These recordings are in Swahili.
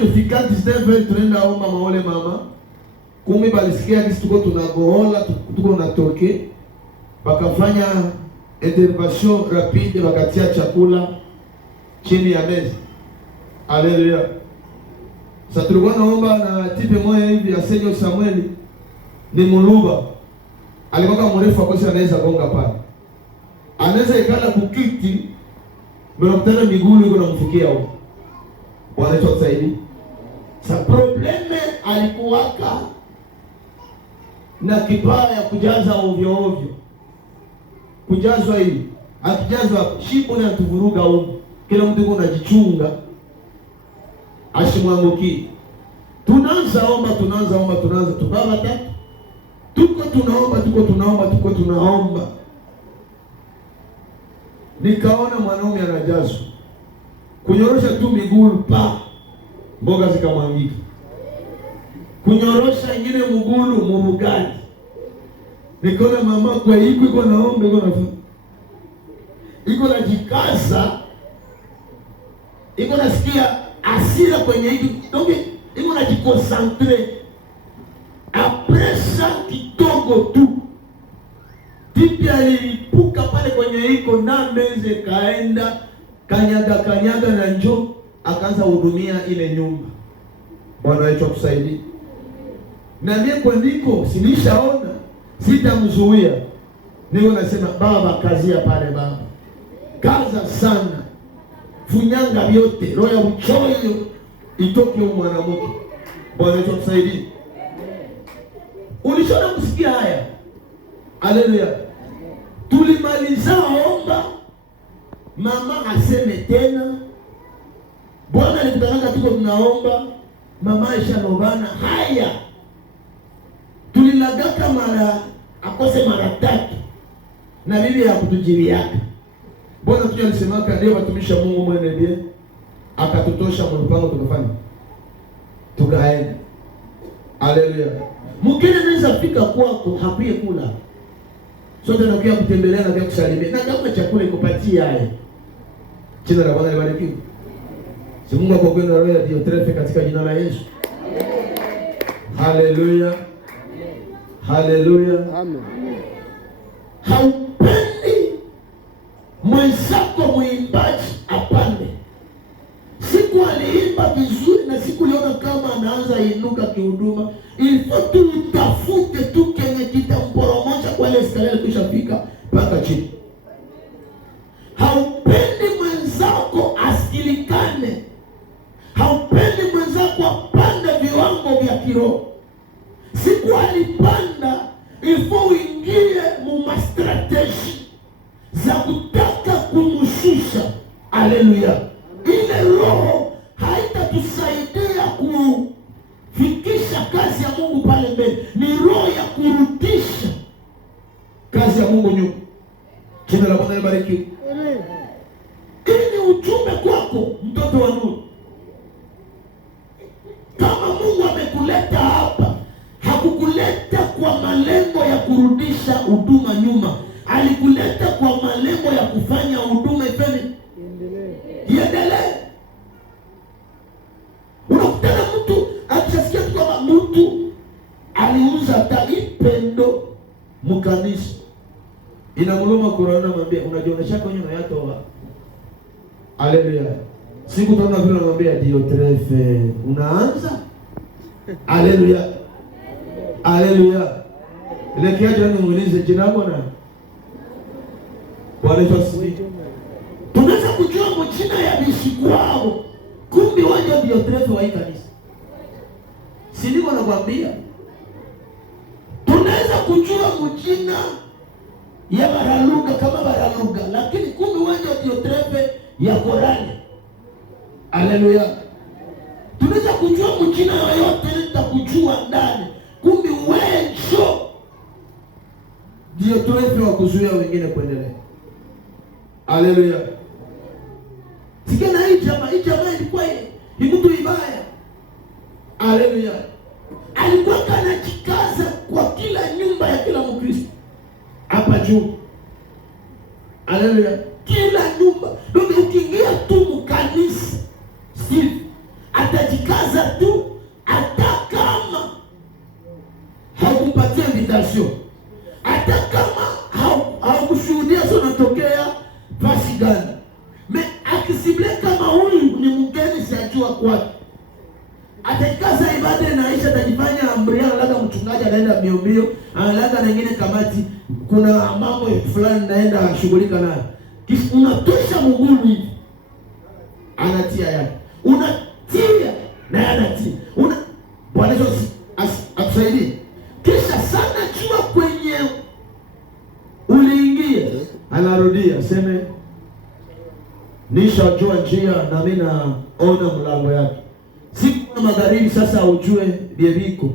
tulifika 19 tunaenda omba maole mama. Kumi balisikia kisi tuko tunagohola, tuko natoke. Bakafanya intervention rapide, bakatia chakula chini ya meza. Haleluya. Sasa tulikuwa naomba na tipe moja hivi ya Senyo Samueli ni Muluba. Alikuwa mrefu akosi anaweza gonga pale. Anaweza ikala kukiti bila kutana miguu iko namfikia huko. Bwana tusaidie. Sa probleme alikuwaka na kibaya ya kujaza ovyo ovyo. Kujazwa hivi. Akijazwa shipo na tuvuruga huko. Kila mtu yuko anajichunga ashimwanguki. Tunaanza omba tubaba tatu. Tuko tunaomba. Nikaona mwanaume anajazwa. Kunyorosha tu miguu pa mboga zikamwangika. Kunyorosha ingine mgulu mubugali. Nikaona mama kwa iko naomba iko na jikaza. Iko nasikia asira kwenye hiki. Iko na jikonsantre. Apresa kidogo tu. Tipi alilipuka pale kwenye hiko na meze kaenda kanyaga na njoo akaanza hudumia ile nyumba. Bwana wetu atusaidie. Na mimi kwa niko sinishaona sitamzuia. Niko nasema baba kazia pale baba. Kaza sana. Funyanga vyote, roho ya uchoyo itoke mwanamke. Bwana wetu atusaidie. Ulishona kusikia haya? Haleluya. Tulimaliza omba. Mama aseme tena. Bwana alikutana tuko tunaomba. Mama ishanovana haya. Tulilagaka akose mara 3. Na bibi ya kutujibiaka. Bwana tu alisemaka leo watumisha Mungu mwene bie. Akatutosha mpango tukafanya. Tukaenda. Haleluya. Mkene anaweza fika kwako hapiye kula. Sote nakuja kutembelea na kusalimia. Na kama chakula ikupatia haya. Jina la Bwana libarikiwe. Si Mungu akokwe na roho ya Diotrephe katika jina la Yesu. Haleluya. Haleluya. Amen. Haupendi mwenzako mwimbaji apande. Siku aliimba vizuri na siku liona kama anaanza inuka kihuduma. Ilifo tu utafute tu kenye kitamporomosha kwa ile eskalele kushafika mpaka chini. Haupendi mwenzako asikilikane. Haupendi mwenzako apande viwango vya kiroho. Siku alipanda ilifo uingie mumastrateji za kutaka kumshusha. Haleluya. Ile roho haitatusaidia kufikisha kazi ya Mungu pale mbele. Ni roho ya kurudisha kazi ya Mungu nyuma. Jina la Bwana libarikiwe. Hii ni ujumbe kwako mtoto wa nuru. Kama Mungu amekuleta hapa, hakukuleta kwa malengo ya kurudisha huduma nyuma. Alikuleta kwa malengo ya kufanya huduma iendelee. Unakutana mtu akishasikia kwamba mtu aliuza taipendo mkanisa. Inamuluma Qur'an anamwambia unajionyesha kwenye na yatoa. Haleluya. Siku tuna vile anamwambia Diotrephe unaanza. Haleluya. Haleluya. Ile kiaje nimuulize jina lako na Bwana asifiwe. Tunaweza kujua mjina ya bishiku wao. Kumbi wanja Diotrephe wa kanisa. Si ndivyo nakwambia? Tunaweza kujua mjina ya Baraluga kama Baraluga, lakini kumbi wanja Diotrephe ya Korani. Haleluya. Tunaweza kujua mjina yoyote nitakujua ndani. Kumbi wewe Diotrephe wa kuzuia wengine kuendelea. Haleluya. Sikia na hii jamaa ilikuwa ni mtu ibaya. Haleluya. Alikuwa anajikaza kwa kila nyumba ya kila Mkristo hapa juu. Haleluya. Kila nyumba. Ndio ukiingia tu mkanisa, Steve atajikaza kutangaza tu, hata kama haukupatia invitation, hata kama haukushuhudia sio unatokea fasi gani. Akisible kama huyu ni mgeni, siajua kwake, atakaza ibada inaisha, atajifanya ambriana, labda mchungaji anaenda mbio, labda na nyingine kamati kuna mambo fulani naenda shughulika nayo, kisha unatosha mguu hivi, anatia yake, unatia na anatia, Bwana Yesu atusaidie. Kisha sana jua kwenye uliingia, anarudia seme, nishajua njia na mimi naona mlango yake. Siku na magharibi sasa ujue biebiko.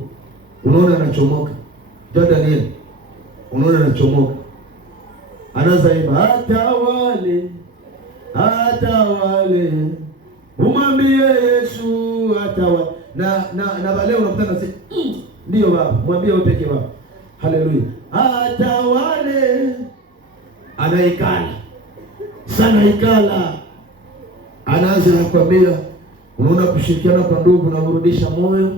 Unaona anachomoka. Daniel. Unaona anachomoka. Anaanza imba hata wale umwambie Yesu hata wale. Na leo unakutana na ndio baba, mwambie wewe pekee baba. Haleluya. Hata wale anaikala. Sana ikala. Anaanza kukwambia, unaona kushirikiana kwa ndugu na kurudisha moyo.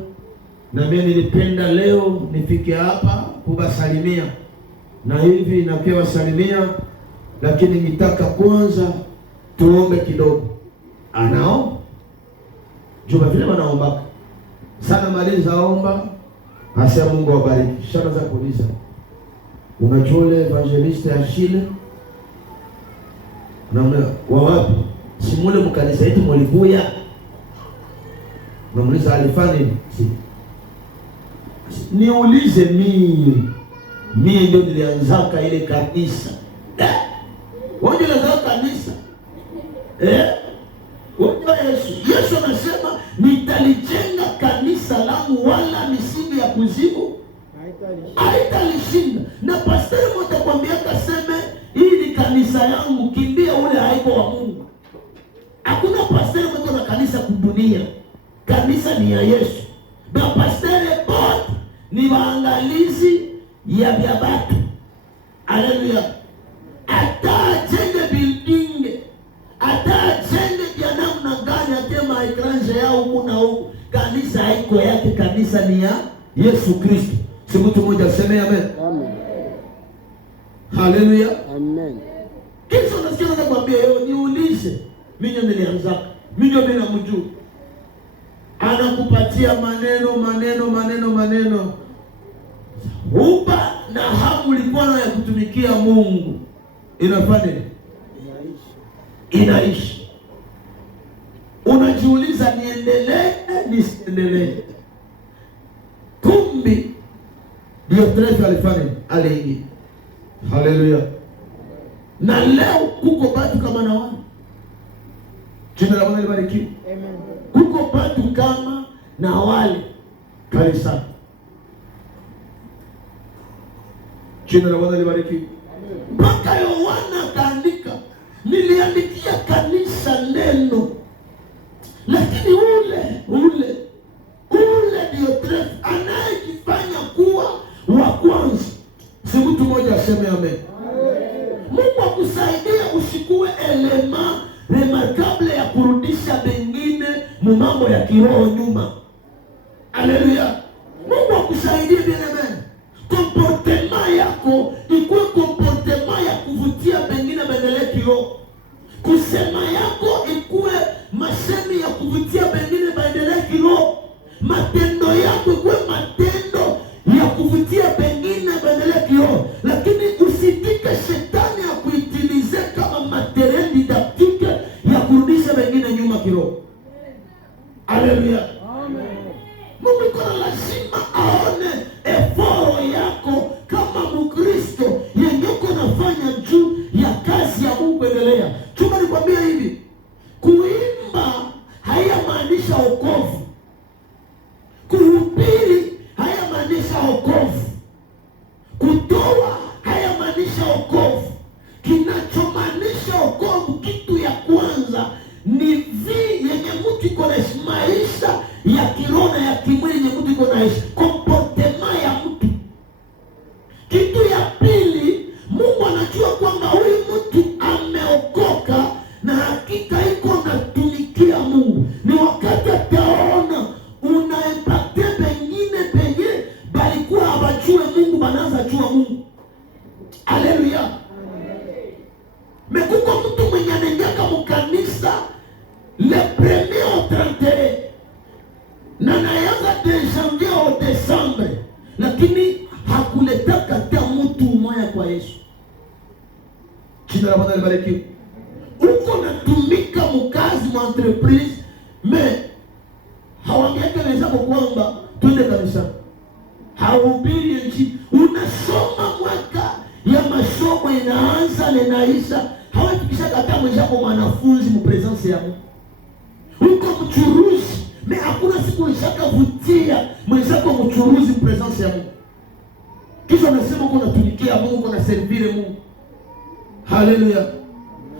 Na mimi nilipenda leo nifike hapa kuwasalimia. Na hivi napewa salimia, lakini nitaka kwanza tuombe kidogo. Anao Juma vile wanaomba. Sana maliza omba. Asa Mungu awabariki. Shana za kuuliza. Unajua ile evangelista ya Shile? Naona wapi? Simule mkanisa yetu mwalibuya. Namuuliza alifanya si. Niulize mimi ndio nilianzaka ile kanisa. Wewe ndio kanisa. Yesu anasema nitalijenga kanisa langu, wala misingi ya kuzimu haitalishinda. Na pastori mmoja kwambia kaseme, hii ni kanisa yangu, kimbia ule haiko wa Mungu. Hakuna pastori mmoja na kanisa kudunia. Kanisa ni ya Yesu. Na pastori bote ni waangalizi ya vya batu. Haleluya. Atajenge building, atajenge vya namna gani, atema ekranje yao huku na huku. Kanisa haiko yake, kanisa ni ya Yesu Kristo. Si mtu mmoja aseme amen. Amen. Haleluya. Amen. Kisha unasikia nakwambia yeye niulize, mimi ndio nilianza. Mimi ndio namjua. Anakupatia maneno. Upa na hamu ulikuwa na ya kutumikia Mungu. Inafanya inaishi. Unajiuliza niendelee nisiendelee. Kumbi ndio trefu alifanya aliingia. Haleluya. Na leo kuko batu kama na wao. Jina la Bwana libarikiwe. Amen. Kuko batu kama na wale kanisa. Jina la Bwana libarikiwe. Mpaka Yohana kaandika, niliandikia kanisa neno. Lakini ule Diotrephes anayejifanya kuwa wa kwanza. Si mtu mmoja aseme amen. Mungu akusaidie usikue elema remarkable ya kurudisha bengine mu mambo ya kiroho nyuma. Haleluya. Mungu akusaidie bien amen. Comportement yako ikuwe comportement ya kuvutia bengine bendelee kiroho. Kusema yako ikuwe masemi ya kuvutia bengine bendelee kiroho. Matendo yako ikuwe matendo ya kuvutia bengine bendelee kiroho. Lakini usitike shetani ya kuitilize kama materiel didactique ya kurudisha bengine nyuma kiroho. Haleluya. Amen. Mungu kuna lazima aone eforo yako kama Mkristo yenye unafanya juu ya kazi ya Mungu endelea. Chuma nikwambia hivi, kuimba hayamaanisha wokovu. Kuhubiri hayamaanisha wokovu. Kutoa hayamaanisha wokovu. Kinachomaanisha wokovu, kitu ya kwanza ni yenye mtu iko na maisha ya kiroho na ya kimwili yenye mtu iko na comportement ya mtu. Kitu ya pili, Mungu anajua kwamba huyu mtu ameokoka na hakika iko natumikia Mungu. Ni wakati ataona Jina la Bwana libarikiwe. Uko natumika mkazi wa entreprise, hawangeaka wenzako kwamba twende kabisa, hauhubiri nchi. Unasoma mwaka ya masomo inaanza na inaisha, hawafikisha kata mwenzako mwanafunzi mpresence ya Mungu. Uko mchuruzi, hakuna siku ulishakavutia mwenzako mchuruzi mpresence ya Mungu. Kisha unasema uko natumikia Mungu, uko na servire Mungu. Haleluya.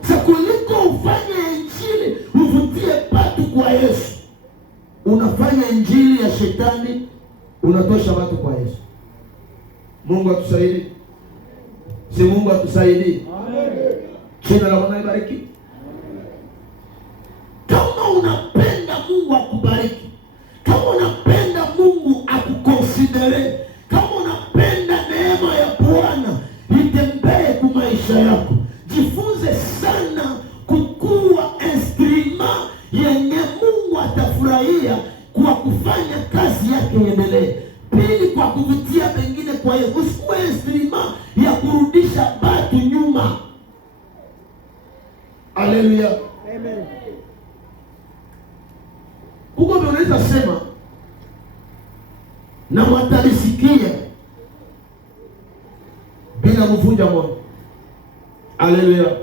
Sasa kuliko ufanye injili uvutie watu kwa Yesu, unafanya injili ya shetani, unatosha watu kwa Yesu. Mungu atusaidie. Si Mungu atusaidie. Amen. Jina la Bwana libariki. Kama unapenda Mungu akubariki, kama unapenda Mungu akukonsidere, kama unapenda neema ya Bwana itembee kwa maisha yako, jifunze sana kukua instrument yenye Mungu atafurahia kwa kufanya kazi yake iendelee. Pili, kwa kuvutia pengine kwa Yesu. Usikuwe instrument ya kurudisha watu nyuma. Haleluya. Amen. Huko unaweza sema na watalisikia bila kuvunja moyo. Haleluya.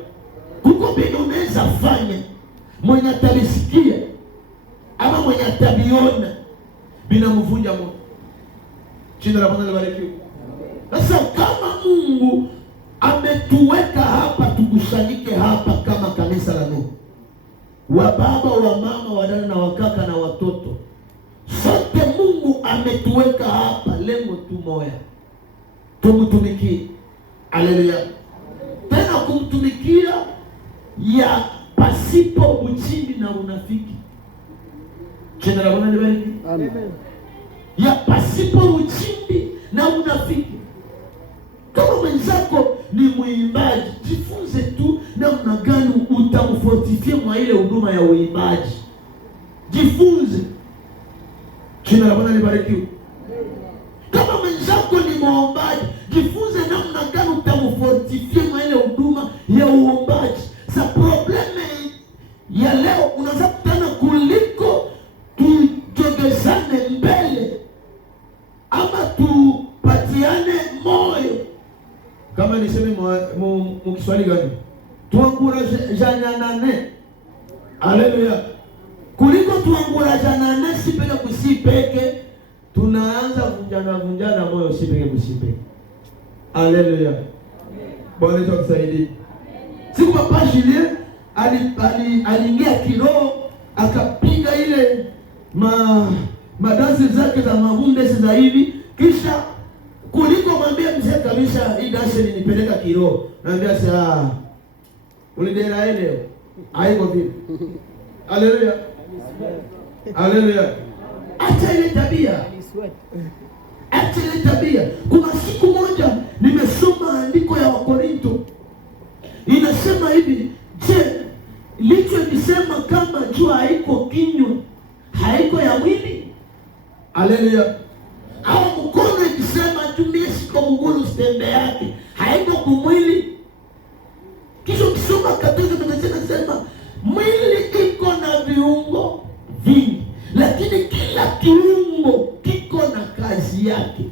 Huko bila unaweza fanya mwenye atalisikia ama mwenye atabiona bila kuvunja moyo. Jina la Bwana libarikiwe. Sasa kama Mungu ametuweka hapa, tukusanyike hapa kama kanisa la Mungu, wa baba, wa mama, wa dada na wakaka na watoto, sote Mungu ametuweka hapa, lengo tu moja, tumtumikie. Haleluya. Tena kumtumikia ya pasipo uchimbi na unafiki. Jina la Bwana libarikiwe. Amen. Ya pasipo uchimbi na unafiki. Kama mwenzako ni mwimbaji, jifunze tu namna gani utamfortifie mwa ile huduma ya uimbaji. Jifunze. Jina la Bwana libarikiwe. Kama mwenzako ni mwombaji, jifunze namna gani utamfortifie mwa ile huduma ya uombaji. Sa probleme ya leo unaweza kutana kuliko tujogezane mbele ama tupatiane moyo. Kama niseme mkiswali gani? Tuangurajanane. Haleluya. Kuliko tuangurajanane sipeke kusipeke, tunaanza vunjana moyo sipeke kusipeke. Haleluya. Bwana Yesu akusaidie. Siku Papa Julien aliingia kiroho, akapiga ile madansi zake za mabunde za hivi, kisha kuliko mwambie mzee kabisa, hii dansi nipeleka kiroho, naambia sasa ulidera leo haiko vipi. Haleluya. Haleluya. Acha ile tabia. Acha ile tabia. Kuna siku moja nimesoma andiko ya Wakorinto, inasema hivi, je, licho nisema kama jua haiko kinywa, haiko ya mwili? Haleluya. Au mkono ikisema tumie siko mguru stembe yake, haiko kumwili? Kisha ukisoma katika tunasema mwili iko na viungo vingi, lakini kila kiungo kiko na kazi yake.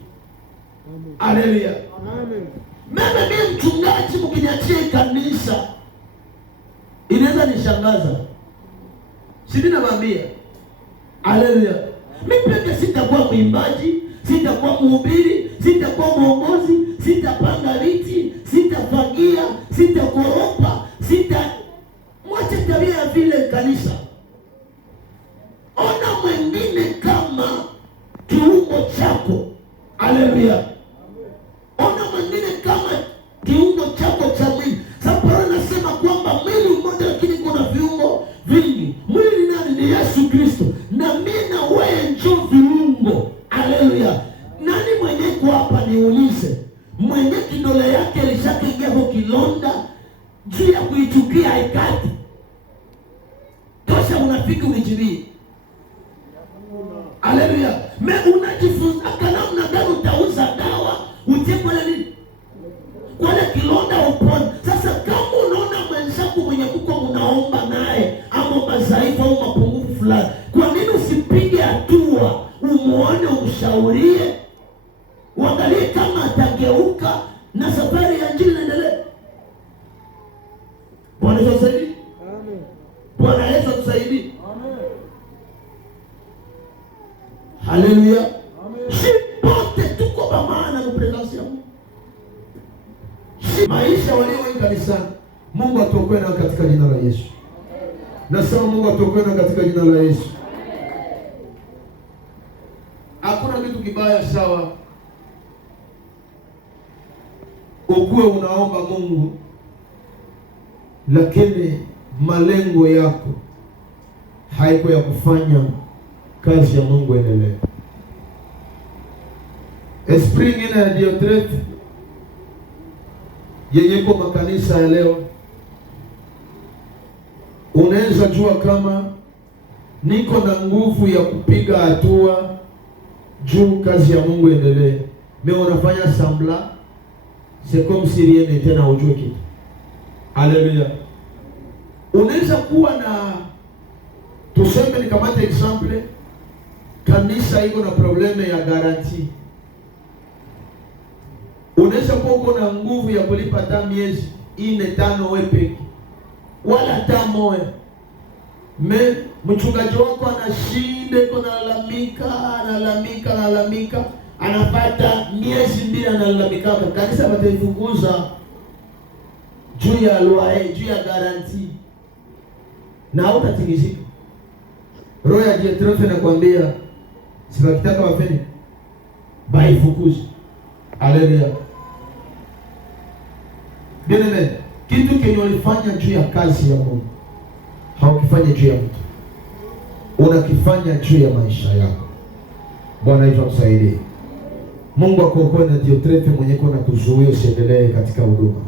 Haleluya. Amen. Mimi mchungaji mkiniachia kanisa inaweza nishangaza. Sisi nawaambia. Haleluya. Mimi peke sitakuwa mwimbaji, sitakuwa mhubiri, sitakuwa mwongozi, sitapanga viti, sitafagia, sitakoropa, mwache tabia ya vile kanisa. Ona mwingine kama kiungo chako. Haleluya. Ona mwingine kama kiungo chako cha mwili. Sababu anasema kwamba mwili mmoja lakini kuna viungo vingi. Mwili nani? Ni Yesu Kristo. Na mimi na wewe ndio viungo. Haleluya. Nani mwenye kwa hapa niulize? Mwenye kidole yake ilishakaingia kwa kilonda juu ya kuichukia haikati. Tosha unafiki unijibie. Haleluya. Unajifunza namna gani utauza dawa utie kwa nini? Kwa kilonda upone. Sasa kama unaona upige hatua, umuone, umshaurie, uangalie kama atageuka na safari ya Injili inaendelea. Bwana Yesu atusaidie. Amen. Bwana Yesu atusaidie. Amen. Haleluya. Amen. Sipote tuko kwa maana ya presence ya Mungu. Maisha walio wengi kanisani, Mungu atuokoe na katika jina la Yesu. Nasema Mungu atuokoe na katika jina la Yesu. Hakuna kitu kibaya sawa ukuwe unaomba Mungu lakini malengo yako haiko ya kufanya kazi ya Mungu endelee. Esprit ngine ya Diotrephe yenye kwa makanisa ya leo, unaweza jua kama niko na nguvu ya kupiga hatua juu kazi ya Mungu endelee. Mimi unafanya sambla, c'est comme si rien n'était, na ujue kitu. Haleluya. Unaweza kuwa na, tuseme nikamate example, kanisa iko na probleme ya garanti. Unaweza kuwa uko na nguvu ya kulipa hata miezi 4-5 wewe peke, wala hata moja. Mchungaji wako anashinda, iko analalamika, anapata miezi 2 analalamika, kanisa bataifukuza juu ya loyer, juu ya garanti, na hautatingizika. Roho ya Diotrephe nakwambia, sibakitaka wafanye baifukuze. Haleluya. Bene, kitu kenye ulifanya juu ya kazi ya Mungu haukifanya juu ya mtu, unakifanya juu ya maisha yako. Bwana Yesu akusaidie. Mungu akuokoe na Diotrephe mwenye kuna kuzuia usiendelee katika huduma.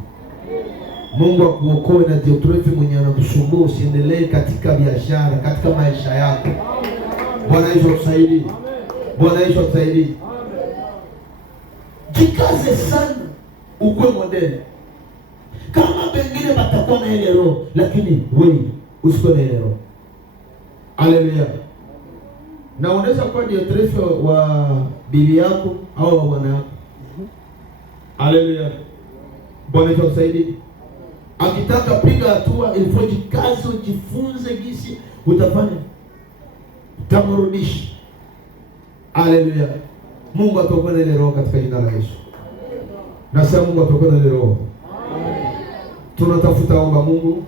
Mungu akuokoe na Diotrephe mwenye anakusumbua usiendelee katika biashara, katika maisha yako. Bwana Yesu akusaidie. Bwana Yesu akusaidie. Jikaze sana ukuwe modeli. Kama pengine batakuwa na ile roho, lakini wewe usikuwe na ile roho. Haleluya. Na unaweza kuwa Diotrephe wa bibi yako au wa bwana yako. Haleluya. Bwana Yesu akusaidie. Akitaka piga hatua, ilifo jikaze, ujifunze gisi utafanya, utamrudisha. Haleluya. Mungu atuokoe na ile roho katika jina la Yesu. Nasema Mungu atuokoe na ile roho. Tunatafuta omba Mungu